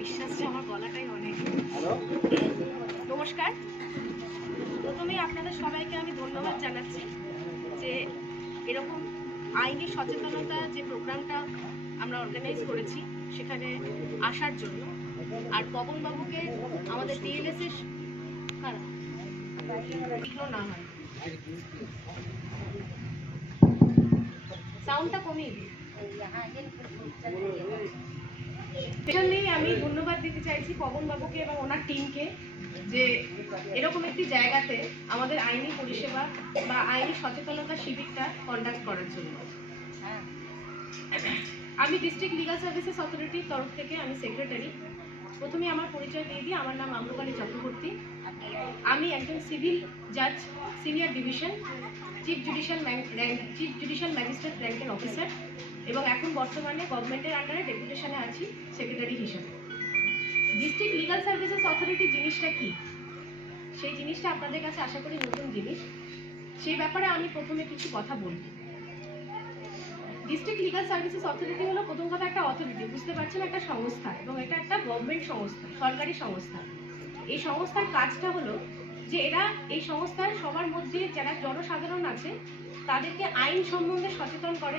বিশ্বাস যে আমার গলাটাই অনেক। নমস্কার, প্রথমেই আপনাদের সবাইকে আমি ধন্যবাদ জানাচ্ছি যে এরকম আইনি সচেতনতা যে প্রোগ্রামটা আমরা অর্গানাইজ করেছি সেখানে আসার জন্য। আর পবনবাবুকে আমাদের ডিএলএস এর বিঘ্ন না হয়, সাউন্ডটা কমিয়ে দিই। স্পেশালি আমি ধন্যবাদ দিতে চাইছি পবনবাবুকে এবং ওনার টিমকে যে এরকম একটি জায়গাতে আমাদের আইনি পরিষেবা বা আইনি সচেতনতা শিবিরটা কন্ডাক্ট করার জন্য। আমি ডিস্ট্রিক্ট লিগাল সার্ভিসেস অথরিটির তরফ থেকে আমি সেক্রেটারি। প্রথমে আমার পরিচয় দিয়ে দিই, আমার নাম আম্রপালি চক্রবর্তী। আমি একজন সিভিল জাজ, senior division, chief judicial magistrate র্যাঙ্কের অফিসার এবং এখন বর্তমানে গভর্নমেন্টের আন্ডারে ডেপুটেশনে আছি সেক্রেটারি হিসেবে। ডিস্ট্রিক্ট লিগাল সার্ভিসেস অথরিটি জিনিসটা কি, সেই জিনিসটা আপনাদের কাছে আশা করি নতুন জিনিস, সেই ব্যাপারে আমি প্রথমে কিছু কথা বলব। ডিস্ট্রিক্ট লিগাল সার্ভিসেস অথরিটি হলো প্রথম কথা একটা অথরিটি, বুঝতে পারছেন, একটা সংস্থা, এবং এটা একটা গভর্নমেন্ট সংস্থা, সরকারি সংস্থা। এই সংস্থার কাজটা হলো যে এরা এই সংস্থার সবার মধ্যে যারা জনসাধারণ আছে তাদেরকে আইন সম্বন্ধে সচেতন করে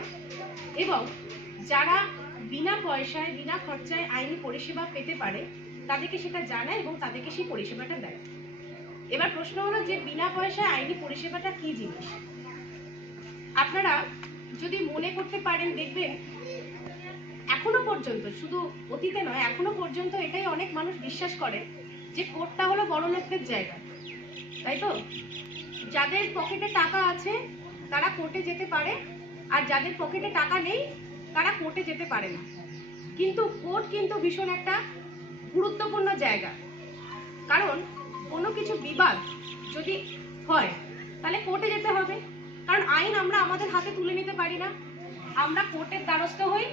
এবং যারা বিনা পয়সায় বিনা খরচায় আইনি পরিষেবা পেতে পারে তাদেরকে সেটা জানায় এবং তাদেরকে সেই পরিষেবাটা দেয়। এবার প্রশ্ন হলো যে বিনা পয়সায় আইনি পরিষেবাটা কি জিনিস। আপনারা যদি মনে করতে পারেন, দেখবেন এখনো পর্যন্ত, শুধু অতীতে নয়, এখনো পর্যন্ত এটাই অনেক মানুষ বিশ্বাস করে যে কোর্টটা হলো বড় লোকদের জায়গা, তাই তো? যাদের পকেটে টাকা আছে তারা কোর্টে যেতে পারে, আর যাদের পকেটে টাকা নেই তারা কোর্টে যেতে পারে না। কিন্তু কোর্ট কিন্তু ভীষণ একটা গুরুত্বপূর্ণ জায়গা, কারণ কোনো কিছু বিবাদ যদি হয় তাহলে কোর্টে যেতে হবে, কারণ আইন আমরা আমাদের হাতে তুলে নিতে পারি না, আমরা কোর্টের দ্বারস্থ হই,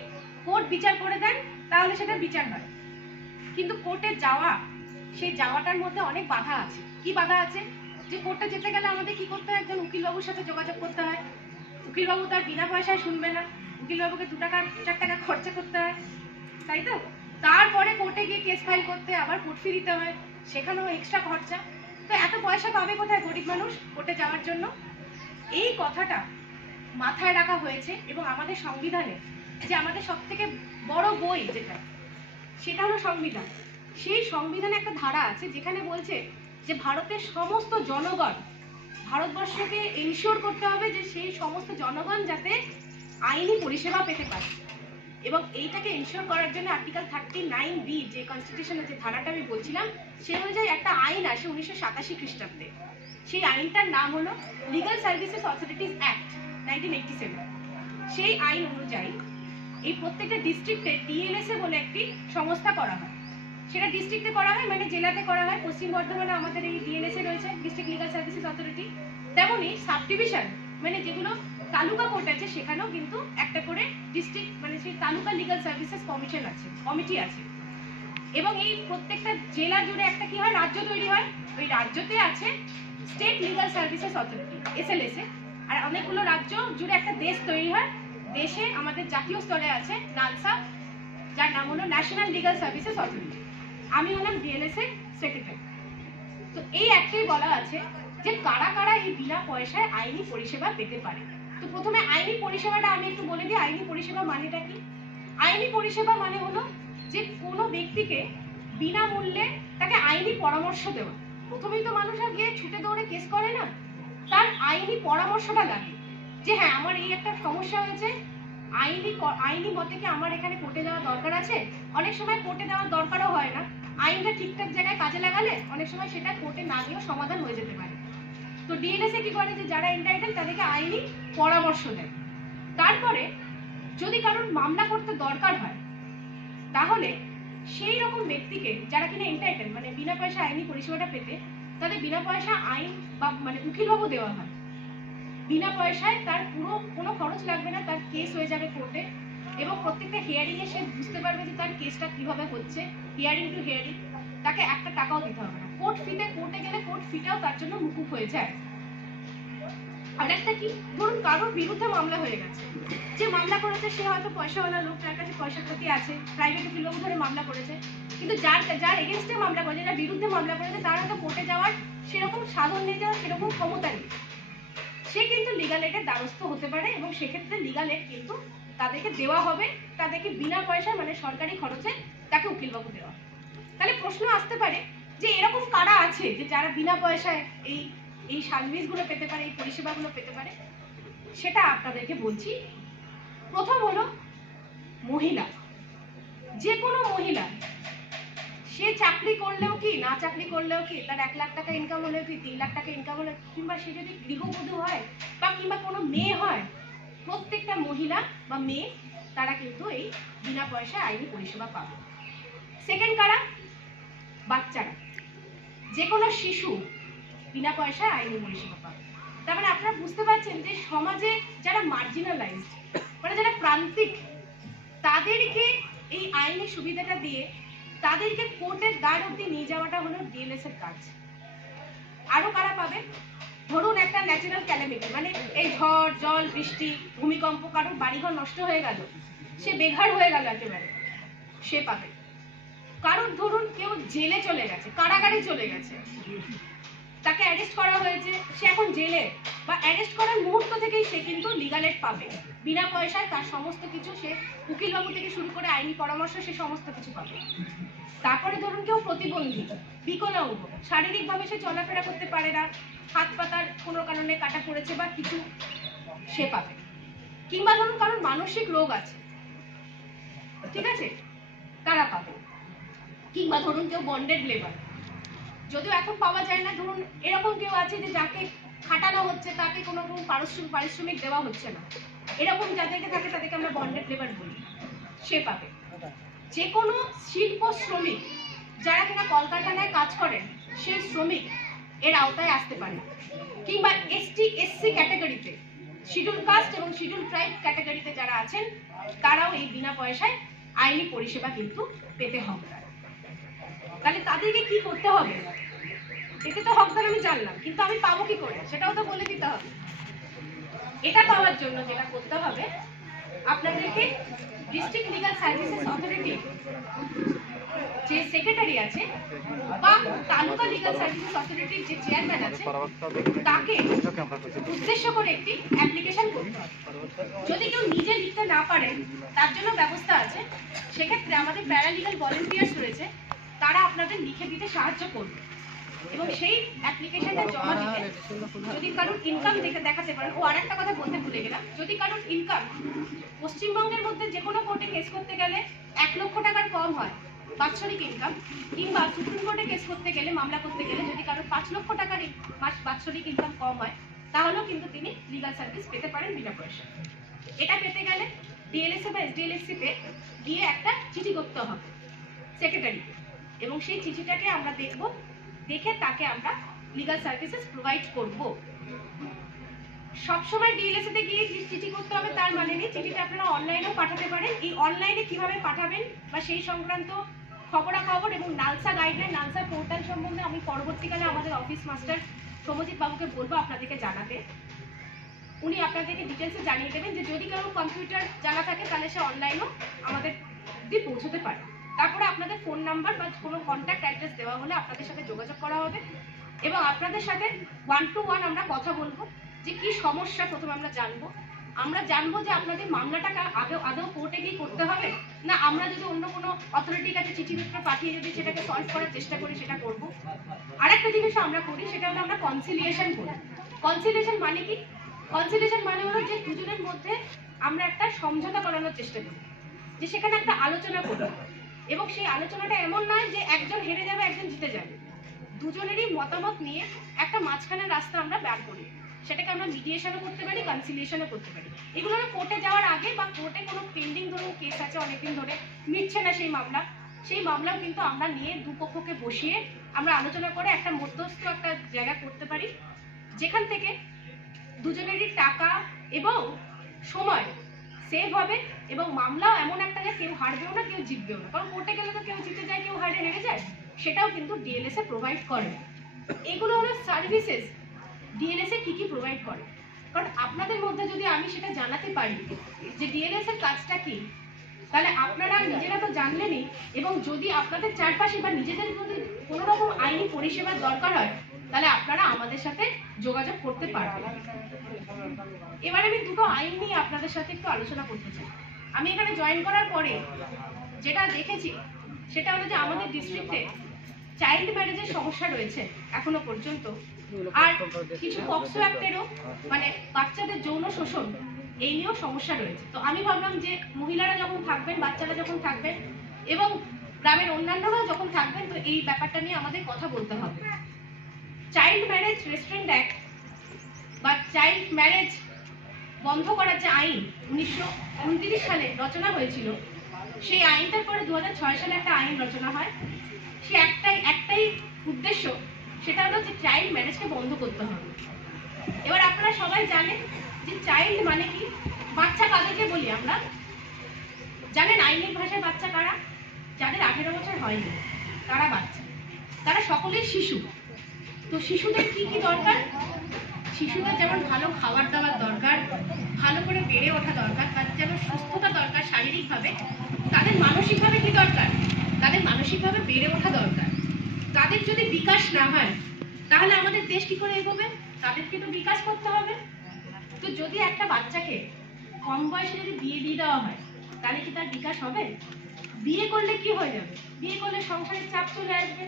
কোর্ট বিচার করে দেন, তাহলে সেটা বিচার হয়। কিন্তু কোর্টে যাওয়া, সেই যাওয়াটার মধ্যে অনেক বাধা আছে। কি বাধা আছে? যে কোর্টে যেতে গেলে আমাদের কি করতে হয়, একজন উকিলবাবুর সাথে যোগাযোগ করতে হয়। উকিলবাবু তার বিনা পয়সায় শুনবে না, উকিলবাবুকে 2 টাকা 4 টাকা খরচা করতে হয়, তাই তো? তারপরে কোর্টে গিয়ে কেস ফাইল করতে আবার কোর্ট ফি দিতে হয়, সেখানেও এক্সট্রা খরচা। তো এত পয়সা পাবে কোথায় গরিব মানুষ কোর্টে যাওয়ার জন্য? এই কথাটা মাথায় রাখা হয়েছে এবং আমাদের সংবিধানে, যে আমাদের সব থেকে বড় বই যেটা, সেটা হলো সংবিধান। সেই সংবিধানে একটা ধারা আছে যেখানে বলছে যে ভারতের সমস্ত জনগণ, ভারতবর্ষকে এনশিওর করতে হবে যে সেই সমস্ত জনগণ যাতে আইনি পরিষেবা পেতে পারে, এবং এইটাকে এনশিওর করার জন্য আর্টিকেল 39B যে কনস্টিটিউশনের যে ধারাটা আমি বলছিলাম, সে অনুযায়ী একটা আইন আসে 1987 খ্রিস্টাব্দে। সেই আইনটার নাম হলো লিগাল সার্ভিসেস অথরিটিজ অ্যাক্ট 1987। সেই আইন অনুযায়ী এই প্রত্যেকটা ডিস্ট্রিক্টে ডিএলএসএ বলে একটি সংস্থা করা হয়। সেটা ডিস্ট্রিক্টে করা হয়, মানে জেলাতে করা হয়। পশ্চিম বর্ধমানে আমাদের এই ডিএলএসএ রয়েছে, ডিস্ট্রিক্ট লিগাল সার্ভিসেস অথরিটি। তেমনই সাব ডিভিশন, মানে যেগুলো তালুকা কোর্ট আছে, সেখানেও কিন্তু একটা করে ডিস্ট্রিক্ট, মানে সেই তালুকা লিগাল সার্ভিসেস কমিশন আছে, কমিটি আছে। এবং এই প্রত্যেকটা জেলা জুড়ে একটা কি হয়, রাজ্য তৈরি হয়। ওই রাজ্যতে আছে state legal services authority, SLSA. আর অনেকগুলো রাজ্য জুড়ে একটা দেশ তৈরি হয়। দেশে আমাদের জাতীয় স্তরে আছে নালসা, যার নাম হলো ন্যাশনাল লিগাল সার্ভিসেস অথরিটি। আমি হলাম ডিএলএসএ সেক্রেটারি। তো এই একটাই বলা আছে যে কারা কারা এই বিনা পয়সায় আইনি পরিষেবা পেতে পারে। তো প্রথমে আইনি পরিষেবাটা আমি একটু বলে দিই। আইনি পরিষেবা মানেটা কি? আইনি পরিষেবা মানে হলো যে কোনো ব্যক্তিকে বিনামূল্যে তাকে আইনি পরামর্শ দেওয়া। প্রথমেই তো মানুষ আর গিয়ে ছুটে দৌড়ে কেস করে না, তার আইনি পরামর্শটা লাগে যে হ্যাঁ আমার এই একটা সমস্যা হয়েছে, আইনি মতে কি আমার এখানে কোর্টে যাওয়া দরকার আছে। অনেক সময় কোর্টে যাওয়ার দরকারও হয় না, আইনটা ঠিকঠাক জায়গায় কাজে লাগালে অনেক সময় সেটা কোর্টে না গিয়েও সমাধান হয়ে যেতে পারে। তো ডিএলএসএ কি করে, যে যারা এন্টাইটেল তাদেরকে আইনি পরামর্শ দেয়। তারপরে যদি কারোর মামলা করতে দরকার হয় তাহলে সেই রকম ব্যক্তিকে, যারা কিনা এন্টাইটেল, মানে বিনা পয়সা আইনি পরিষেবাটা পেতে, তাদের বিনা পয়সা আইন বা মানে উকিলবাবু দেওয়া হয়। বিনা পয়সায়, তার পুরো কোনো খরচ লাগবে না, তার কেস হয়ে যাবে কোর্টে, এবং প্রত্যেকটা হিয়ারিং এ সে বুঝতে পারবে যে তার কেসটা কিভাবে হচ্ছে, হিয়ারিং টু হিয়ারিং। তাকে একটা টাকাও দিতে হবে না। কোর্ট ফিতে কোর্টে গেলে কোর্ট ফিটাও তার জন্য মুকুব হয়ে যায়। আর একটা কি, ধরুন কারোর বিরুদ্ধে মামলা হয়ে গেছে, যে মামলা করেছে সে হয়তো পয়সাওয়ালা লোক, তার কাছে পয়সা ক্ষতি আছে, প্রাইভেট উকিলবাবু ধরে মামলা করেছে, কিন্তু যার এগেনস্টে মামলা করেছে, যার বিরুদ্ধে মামলা করেছে, তার হয়তো কোর্টে যাওয়ার সেরকম সাধন নেই, যাওয়ার সেরকম ক্ষমতা নেই, সে কিন্তু লিগাল এডের দ্বারস্থ হতে পারে এবং সেক্ষেত্রে লিগাল এড কিন্তু তাদেরকে দেওয়া হবে, তাদেরকে বিনা পয়সায় মানে সরকারি খরচে তাকে উকিলবাবু দেওয়া। তাহলে প্রশ্ন আসতে পারে যে এরকম কারা আছে যে যারা বিনা পয়সায় এই সার্ভিসগুলো পেতে পারে, এই পরিষেবাগুলো পেতে পারে, সেটা আপনাদেরকে বলছি। প্রথম হলো মহিলা। যে কোনো মহিলা, সে চাকরি করলেও কি না চাকরি করলেও কি, তার 1 লাখ টাকা ইনকাম হলেও কি, 3 লাখ টাকা ইনকাম হলে, কিংবা সে যদি গৃহবধূ হয় বা কিংবা কোনো মেয়ে হয়, প্রত্যেকটা মহিলা বা মেয়ে তারা কিন্তু এই বিনা পয়সায় আইনি পরিষেবা পাবে। সেকেন্ড কারা? বাচ্চারা, যে কোনো শিশু বিনা পয়সায় আইনি পরিষেবা পাবে। তার মানে আপনারা বুঝতে পারছেন যে সমাজে যারা মার্জিনালাইজড, মানে যারা প্রান্তিক, তাদেরকে এই আইনি সুবিধাটা দিয়ে তাদেরকে কোর্টের দ্বার অব্দি নিয়ে যাওয়াটা হলো ডিএলএস এর কাজ। আরো কারা পাবে? ধরুন একটা ন্যাচারাল ক্যালামিটি, মানে এই ঝড় জল বৃষ্টি ভূমিকম্প, কারোর বাড়িঘর নষ্ট হয়ে গেল, সে বেঘর হয়ে গেল একেবারে, সে পাবে। কারোর ধরুন কেউ জেলে চলে গেছে, কারাগারে চলে গেছে, তাকে অ্যারেস্ট করা হয়েছে, সে এখন জেলে, বা অ্যারেস্ট করার মুহূর্ত থেকেই সে কিন্তু লিগাল এড পাবে বিনা পয়সায়। তার সমস্ত কিছু, সে উকিলবাবু থেকে শুরু করে আইনি পরামর্শ, সে সমস্ত কিছু পাবে। তারপরে ধরুন কেউ প্রতিবন্ধী, বিকলাঙ্গ, শারীরিকভাবে সে চলাফেরা করতে পারে না, হাত পাতার কোনো কারণে কাটা পড়েছে বা কিছু, সে পাবে। কিংবা ধরুন কারোর মানসিক রোগ আছে, ঠিক আছে, তারা পাবে। কিংবা ধরুন কেউ বন্ডেড লেবার, যদিও এখন পাওয়া যায় না, ধরুন এরকম কেউ আছে যে যাকে খাটানো হচ্ছে, তাকে কোনো রকম পারিশ্রমিক দেওয়া হচ্ছে না, এরকম যাদেরকে থাকে তাদেরকে আমরা বন্ডেড লেবার বলি, সে পাবে। যে কোনো শিল্প শ্রমিক, যারা কিনা কলকারখানায় কাজ করেন, সেই শ্রমিক এর আওতায় আসতে পারে। কিংবা এসটি এসসি ক্যাটাগরিতে, শিডিউল কাস্ট এবং শিডিউল ট্রাইব ক্যাটাগরিতে যারা আছেন, তারাও এই বিনা পয়সায় আইনি পরিষেবা কিন্তু পেতে হবে। তাহলে তাদেরকে কি করতে হবে? এতে তো হকদার আমি জানলাম, কিন্তু আমি পাবো কি করে সেটাও তো বলে দিতে হবে। এটা পাওয়ার জন্য যেটা করতে হবে, আপনাদেরকে ডিস্ট্রিক্ট লিগাল সার্ভিসেস অথরিটি যে সেক্রেটারি আছে বা তালুকা লিগাল সার্ভিসেস অথরিটির যে চেয়ারম্যান আছে, তাকে উদ্দেশ্য করে একটি অ্যাপ্লিকেশন করতে হবে। যদি কেউ নিজে লিখতে না পারেন, তার জন্য ব্যবস্থা আছে। সেক্ষেত্রে আমাদের প্যারালিগাল ভলেন্টিয়ার্স রয়েছে, তারা আপনাদের লিখে দিতে সাহায্য করবে। এবং সেই অ্যাপ্লিকেশনটা জমা দিতে যদি কারোর ইনকাম দেখাতে পারেন। ও আরেকটা কথা বলতে ভুলে গেলাম, যদি কারোর ইনকাম পশ্চিমবঙ্গের মধ্যে যে কোনো কোর্টে কেস করতে গেলে 1 লক্ষ টাকার কম হয় বাৎসরিক ইনকাম, কিংবা সুপ্রিম কোর্টে কেস করতে গেলে, মামলা করতে গেলে যদি কারোর 5 লক্ষ টাকার বাৎসরিক ইনকাম কম হয়, তাহলেও কিন্তু তিনি লিগাল সার্ভিস পেতে পারেন বিনা পয়সা। এটা পেতে গেলে ডিএলএসএ বা এসডিএলএসসি তে গিয়ে একটা চিঠি করতে হবে সেক্রেটারিকে, এবং সেই চিঠিটাকে আমরা দেখব, দেখে তাকে আমরা লিগাল সার্ভিসেস প্রোভাইড করব। সবসময় ডিএলএসএ তে গিয়ে চিঠি করতে হবে তার মানে নেই, চিঠিটা আপনারা অনলাইনেও পাঠাতে পারেন। এই অনলাইনে কিভাবে পাঠাবেন বা সেই সংক্রান্ত খবরাখবর এবং নালসা গাইডলাইন, নালসা পোর্টাল সম্বন্ধে আমি পরবর্তীকালে আমাদের অফিস মাস্টার সৌম্যজিৎ বাবুকে বলবো আপনাদেরকে জানাতে। উনি আপনাদেরকে ডিটেলসে জানিয়ে দেবেন যে যদি কারো কম্পিউটার জানা থাকে তাহলে সে অনলাইনেও আমাদের দিয়ে পৌঁছতে পারে। তারপরে আপনাদের ফোন নাম্বার বা কোনো কন্ট্যাক্ট অ্যাড্রেস দেওয়া হলে আপনাদের সাথে যোগাযোগ করা হবে এবং আপনাদের সাথে 1 to 1 আমরা কথা বলবো যে কি সমস্যা। প্রথমে আমরা জানবো যে আপনাদের মামলাটা আদৌ কোর্টে গিয়ে করতে হবে, না আমরা যদি অন্য কোনো অথরিটির কাছে চিঠিপত্র পাঠিয়ে যদি সেটাকে সলভ করার চেষ্টা করি সেটা করবো। আরেকটা জিনিস আমরা করি, সেটা হলো আমরা কনসিলিয়েশন করি। কনসিলিয়েশন মানে কি? কনসিলিয়েশন মানে হলো যে দুজনের মধ্যে আমরা একটা সমঝোতা করানোর চেষ্টা করি, যে সেখানে একটা আলোচনা করি, এবং সেই আলোচনাটা এমন নয় যে একজন হেরে যাবে একজন জিতে যাবে, দুজনেরই মতামত নিয়ে একটা মাঝখানের রাস্তা আমরা বের করি। সেটাকে আমরা মিডিয়েশনও করতে পারি, কনসিলিয়েশনও করতে পারি। এগুলো কোর্টে যাওয়ার আগে বা কোর্টে কোনো পেন্ডিং ধরুন কেস আছে অনেকদিন ধরে মিটছে না সেই মামলাও কিন্তু আমরা নিয়ে দুপক্ষকে বসিয়ে আমরা আলোচনা করে একটা মধ্যস্থ একটা জায়গা করতে পারি, যেখান থেকে দুজনেরই টাকা এবং সময় সেভ হবে এবং মামলাও এমন একটা যে কেউ হারবেও না কেউ জিতবেও না। কারণ কোর্টে গেলে তো কেউ জিতে যায় কেউ হেরে যায়, সেটাও কিন্তু ডিএলএসএ প্রোভাইড করে। এগুলো হলো সার্ভিসেস ডিএলএসএ কি প্রোভাইড করে। কারণ আপনাদের মধ্যে যদি আমি সেটা জানাতে পারি যে ডিএলএসএর কাজটা কি, তাহলে আপনারা নিজেরা তো জানলেনই, এবং যদি আপনাদের চারপাশে বা নিজেদের যদি কোনো রকম আইনি পরিষেবার দরকার হয় তাহলে আপনারা আমাদের সাথে যোগাযোগ করতে পারবেন। এবার আমি দুটো আইন নিয়ে আপনাদের সাথে একটু আলোচনা করতে চাই। আমি এখানে জয়েন করার পরে যেটা দেখেছি সেটা হলো যে আমাদের ডিস্ট্রিক্টে চাইল্ড ম্যারেজের সমস্যা রয়েছে এখনো পর্যন্ত, আর কিছু পক্সো অ্যাক্টেরও মানে বাচ্চাদের যৌন শোষণ এই নিয়েও সমস্যা রয়েছে। তো আমি ভাবলাম যে মহিলারা যখন থাকবেন, বাচ্চারা যখন থাকবেন এবং গ্রামের অন্যান্যরাও যখন থাকবেন, তো এই ব্যাপারটা নিয়ে আমাদের কথা বলতে হবে। চাইল্ড ম্যারেজ রেস্ট্রিক্ট অ্যাক্ট বা চাইল্ড ম্যারেজ বন্ধ করার যে আইন 1929 সালে রচনা হয়েছিল, সেই আইনটার পরে 2006 সালে একটা আইন রচনা হয়। সে একটাই উদ্দেশ্য, সেটা হলো যে চাইল্ড ম্যারেজকে বন্ধ করতে হবে। এবার আপনারা সবাই জানেন যে চাইল্ড মানে কি, বাচ্চা কাদেরকে বলি আমরা জানেন? আইনের ভাষায় বাচ্চা কারা? যাদের 18 বছর হয়নি তারা বাচ্চা, তারা সকলেই শিশু। তো শিশুদের কি কি দরকার? শিশুদের যেমন ভালো খাবার দাবার দরকার, ভালো করে বেড়ে ওঠা দরকার, তাদের যেন সুস্থতা দরকার শারীরিকভাবে, তাদের মানসিকভাবে কি দরকার? তাদের মানসিকভাবে বেড়ে ওঠা দরকার। তাদের যদি বিকাশ না হয় তাহলে আমাদের দেশ কি করে এগোবে? তাদেরকে তো বিকাশ করতে হবে। তো যদি একটা বাচ্চাকে কম বয়সে যদি বিয়ে দিয়ে দেওয়া হয় তাহলে কি তার বিকাশ হবে? বিয়ে করলে কি হয়ে যাবে? বিয়ে করলে সংসারের চাপ চলে আসবে।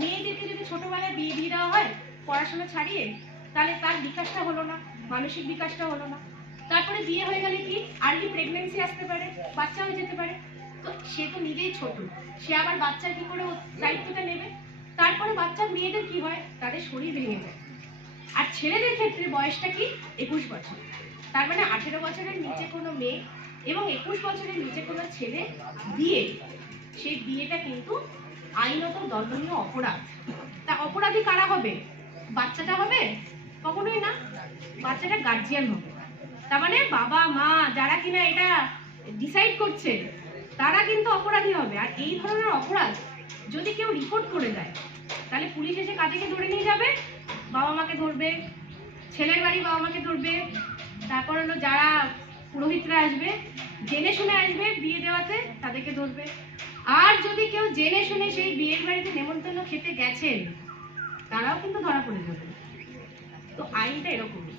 মেয়েদেরকে যদি ছোটবেলায় বিয়ে দিয়ে দেওয়া হয় পড়াশোনা ছাড়িয়ে, তাহলে তার বিকাশটা হলো না, মানসিক বিকাশটা হলো না। তারপরে বিয়ে হয়ে গেলে কি আর্লি প্রেগন্যান্সি আসতে পারে, বাচ্চা হয়ে যেতে পারে। তো সে তো নিজেই ছোট, সে আবার বাচ্চার কি করে দায়িত্বটা নেবে? তারপরে বাচ্চার মেয়েদের কি হয়? তাদের শরীর ভেঙে যায়। আর ছেলেদের ক্ষেত্রে বয়সটা কি? 21 বছর। তার মানে 18 বছরের নিচে কোনো মেয়ে এবং 21 বছরের নিচে কোনো ছেলে বিয়ে, সেই বিয়েটা কিন্তু আইনত দণ্ডনীয় অপরাধ। তা অপরাধী কারা হবে? বাচ্চাটা হবে? কখনোই না, বাচ্চাটা গার্জিয়ান হবে। তার মানে বাবা মা যারা কিনা এটা ডিসাইড করছে তারা কিন্তু অপরাধী হবে। আর এই ধরনের অপরাধ যদি কেউ রিপোর্ট করে দেয় তাহলে পুলিশ এসে কাদেরকে ধরে নিয়ে যাবে? বাবা মাকে ধরবে, ছেলের বাড়ি বাবা মাকে ধরবে, তারপর হলো যারা পুরোহিতরা আসবে জেনে শুনে আসবে বিয়ে দেওয়াতে তাদেরকে ধরবে। আর যদি কেউ জেনে শুনে সেই বিয়ের বাড়িতে নেমন্তন্ন খেতে গেছেন তারাও কিন্তু ধরা পড়ে যাবে। তো আইনটা এরকমই।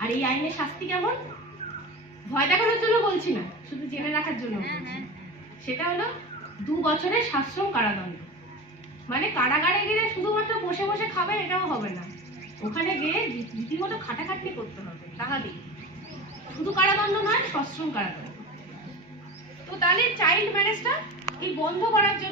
আর এই আইনের শাস্তি কেমন? ভয় দেখানোর জন্য বলছি না, শুধু জেনে রাখার জন্য বলছি। সেটা হলো 2 বছরের সাশ্রম কারাদণ্ড। মানে কারাগারে গেলে শুধুমাত্র বসে বসে খাবেন এটাও হবে না, ওখানে গিয়ে রীতিমতো খাটাখাটনি করতে হবে তাহলেই। শুধু কারাদণ্ড নয়, সশ্রম কারাদণ্ড। তো তাহলে চাইল্ড ম্যারেজটা এই বন্ধ করার জন্য